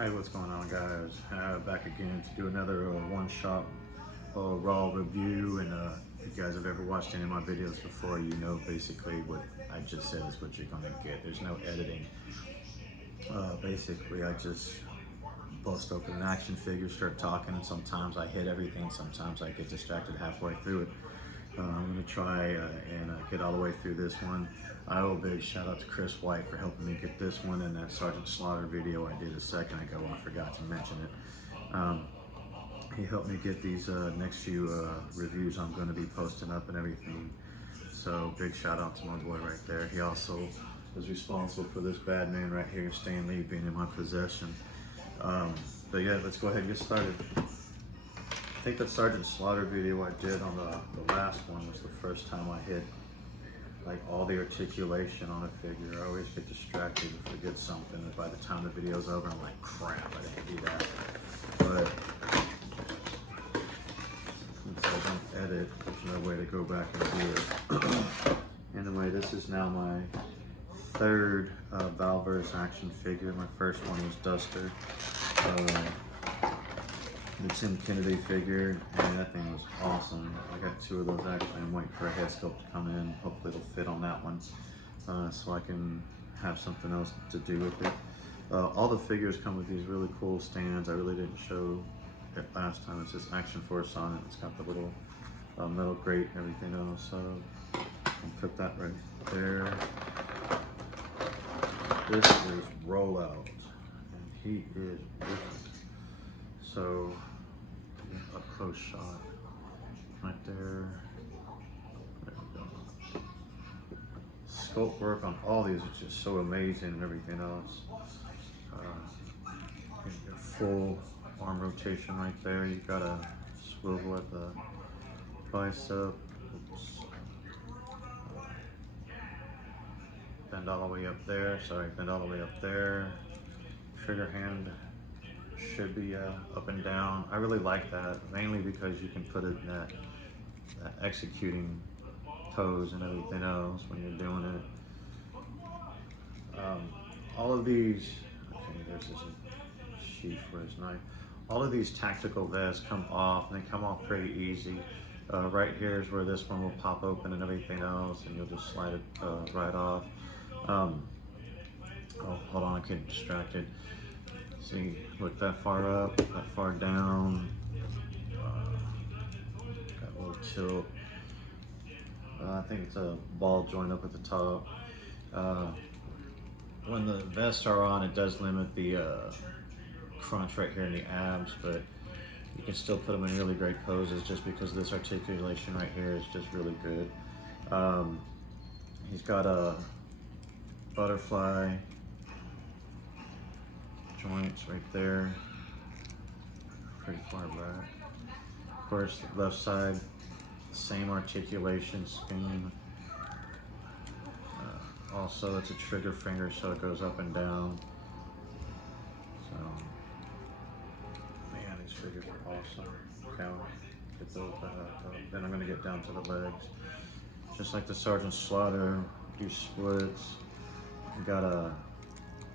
Hey, what's going on, guys? Back again to do another one-shot raw review. And if you guys have ever watched any of my videos before, you know basically what I just said is what you're gonna get. There's no editing. Basically, I just bust open an action figure, start talking. Sometimes I hit everything. Sometimes I get distracted halfway through it. I'm gonna try and get all the way through this one. I owe a big shout out to Chris White for helping me get this one, and that Sergeant Slaughter video I did a second ago. I forgot to mention it. He helped me get these next few reviews I'm going to be posting up and everything. So big shout out to my boy right there. He also was responsible for this bad man right here, Stan Lee, being in my possession. But yeah, let's go ahead and get started. I think that Sergeant Slaughter video I did on the last one was the first time I hit like all the articulation on a figure. I always get distracted and forget something, and by the time the video's over, I'm like, crap, I didn't do that. But since I don't edit, there's no way to go back and do it. Anyway, this is now my third Valaverse action figure. My first one was Duster. The Tim Kennedy figure, and that thing was awesome. I got two of those actually. I'm waiting for a head sculpt to come in. Hopefully it'll fit on that one, so I can have something else to do with it. All the figures come with these really cool stands. I really didn't show it last time. It's just Actionforce on it. It's got the little metal grate and everything else. So I'll put that right there. This is Rollout, and he is wicked. So up close shot right there. There we go. Sculpt work on all these is just so amazing, and everything else. Your full arm rotation right there. You got a swivel at the bicep. Oops. Bend all the way up there. Sorry, bend all the way up there. Trigger hand should be up and down. I really like that, mainly because you can put it in that executing pose and everything else when you're doing it. All of these, okay, there's this sheath for his knife. All of these tactical vests come off, and they come off pretty easy. Right here is where this one will pop open and everything else, and you'll just slide it right off. Oh, hold on, I get distracted. See, look that far up, that far down. Got a little tilt. I think it's a ball joint up at the top. When the vests are on, it does limit the crunch right here in the abs, but you can still put them in really great poses just because this articulation right here is just really good. He's got a butterfly joints right there, pretty far back. Of course, the left side, same articulation scheme. Also, it's a trigger finger, so it goes up and down. So, man, these figures are awesome. Okay, I'll get those back up. Then I'm gonna get down to the legs. Just like the Sergeant Slaughter, do splits. You got a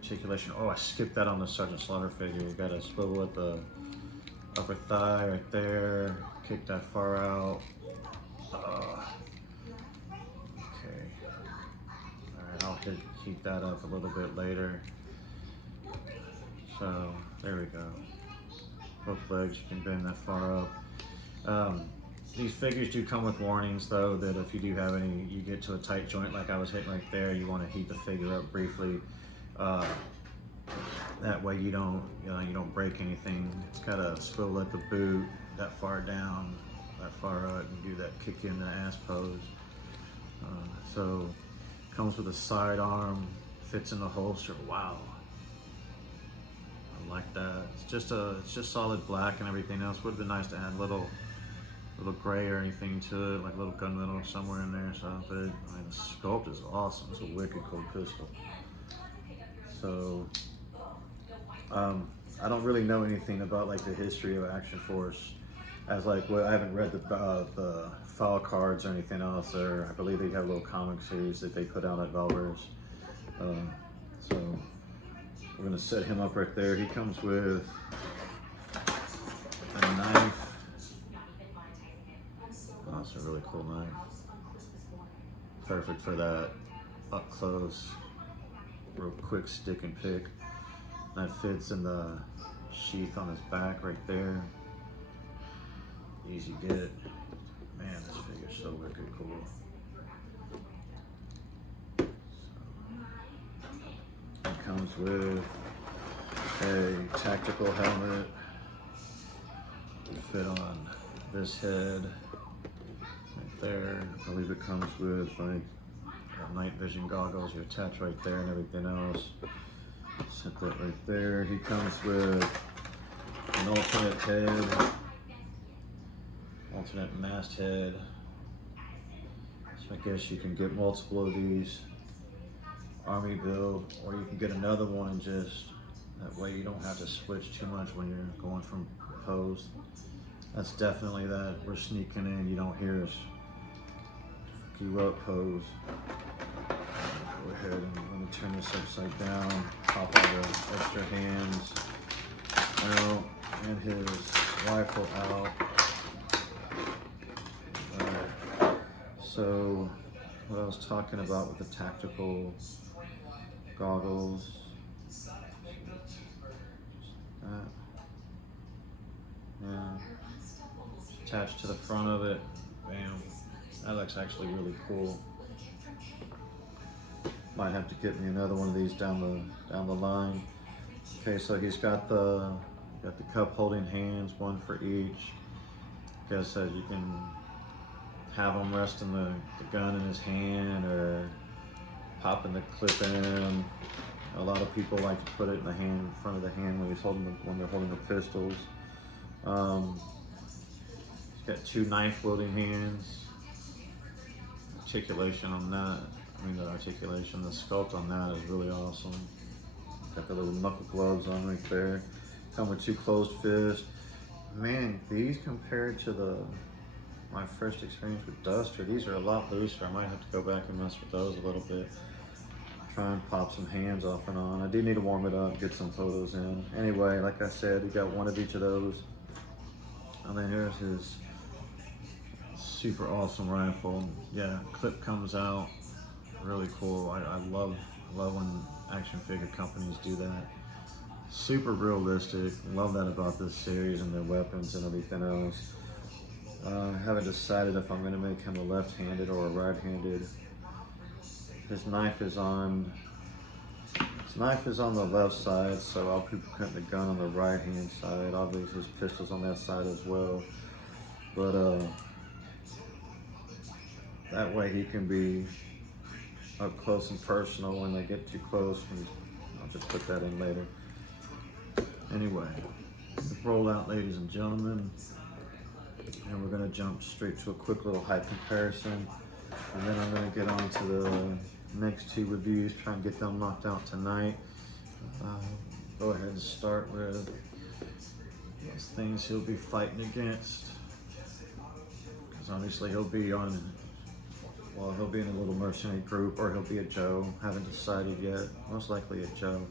articulation. Oh, I skipped that on the Sergeant Slaughter figure. You got a swivel at the upper thigh right there. Kick that far out. Okay. Alright, I'll heat that up a little bit later. So, there we go. Both legs, you can bend that far up. These figures do come with warnings, though, that if you do have any, you get to a tight joint like I was hitting right there, you want to heat the figure up briefly. That way you don't break anything. It's got a swivel at the boot, that far down, that far up, and do that kick in the ass pose. So comes with a side fits in the holster. Wow, I like that. It's just solid black and everything else. Would have been nice to add little gray or anything to it, like a little gunmetal somewhere in there. So, but I mean, the sculpt is awesome. It's a wicked cool pistol. So, I don't really know anything about like the history of Actionforce, as like, well, I haven't read the file cards or anything else. Or I believe they have a little comic series that they put out at Valaverse. So We're gonna set him up right there. He comes with a knife. Oh, that's a really cool knife. Perfect for that up close, real quick stick and pick. That fits in the sheath on his back right there. Easy get. Man, this figure's so wicked cool. So, it comes with a tactical helmet. Fit on this head right there. I believe it comes with like night vision goggles you attach right there and everything else. Set that right there. He comes with an alternate head, alternate mast head. So I guess you can get multiple of these army build, or you can get another one and just, that way you don't have to switch too much when you're going from pose. That's definitely that we're sneaking in, you don't hear us you up pose. Go ahead and I'm going to turn this upside down, pop all the extra hands out and his rifle out. So what I was talking about with the tactical goggles, attached to the front of it. Bam. That looks actually really cool. Might have to get me another one of these down the line. Okay, so he's got the cup holding hands, one for each. Like I said, you can have him resting the gun in his hand or popping the clip in. A lot of people like to put it in the hand, in front of the hand when they're holding the pistols. He's got two knife wielding hands. Articulation on that. I mean, the articulation, the sculpt on that is really awesome. Got the little knuckle gloves on right there. Come with two closed fists. Man, these compared to my first experience with Duster, these are a lot looser. I might have to go back and mess with those a little bit. Try and pop some hands off and on. I do need to warm it up, get some photos in. Anyway, like I said, he got one of each of those. And then here's his super awesome rifle. Yeah, clip comes out. Really cool. I love when action figure companies do that. Super realistic. Love that about this series and their weapons and everything else. I haven't decided if I'm going to make him a left-handed or a right-handed. His knife is on the left side, so I'll be putting the gun on the right-hand side. Obviously, his pistol's on that side as well. But that way he can be up close and personal when they get too close. And I'll just put that in later. Anyway, roll out, ladies and gentlemen. And we're going to jump straight to a quick little height comparison. And then I'm going to get on to the next two reviews, try and get them knocked out tonight. Go ahead and start with those things he'll be fighting against. Because obviously he'll be in a little mercenary group, or he'll be a Joe. Haven't decided yet. Most likely a Joe.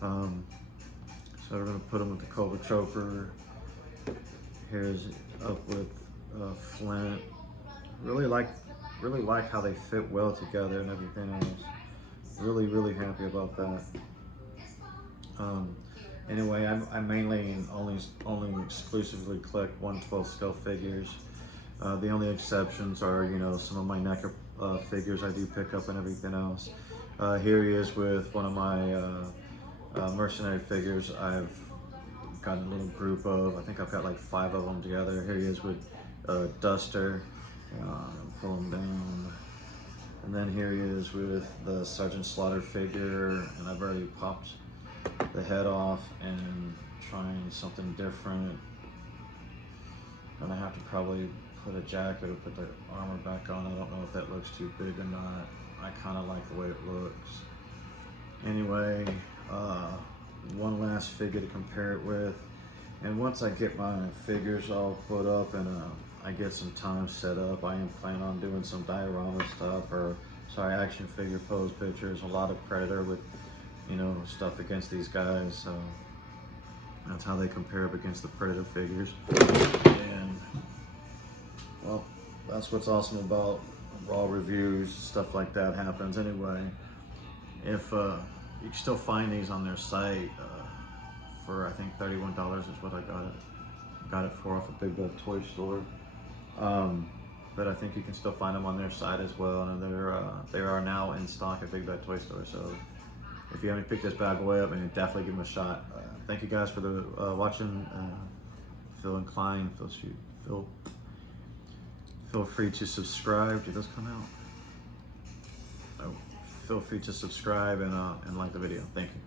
So we're going to put him with the Cobra Trooper. Here's up with Flint. Really like how they fit well together and everything else. Really happy about that. Anyway, I mainly only exclusively collect 1/12 scale figures. The only exceptions are, some of my NECA figures I do pick up and everything else. Here he is with one of my mercenary figures. I've got a little group of, I think I've got like 5 of them together. Here he is with Duster. Pull him down. And then here he is with the Sergeant Slaughter figure, and I've already popped the head off and trying something different. Gonna have to probably put a jacket or put the armor back on. I don't know if that looks too big or not. I kind of like the way it looks. Anyway, one last figure to compare it with. And once I get my figures all put up and I get some time set up, I am planning on doing some diorama stuff, or action figure pose pictures. A lot of Predator with, you know, stuff against these guys. That's how they compare up against the Predator figures. And well, that's what's awesome about raw reviews. Stuff like that happens anyway. If you can still find these on their site for, I think $31 is what I got it for off a Big Bad Toy Store. But I think you can still find them on their site as well, and they are now in stock at Big Bad Toy Store. So if you haven't picked this bad boy up, man, definitely give them a shot. Thank you guys for the watching. Feel free to subscribe. Did those come out? Oh, feel free to subscribe and like the video. Thank you.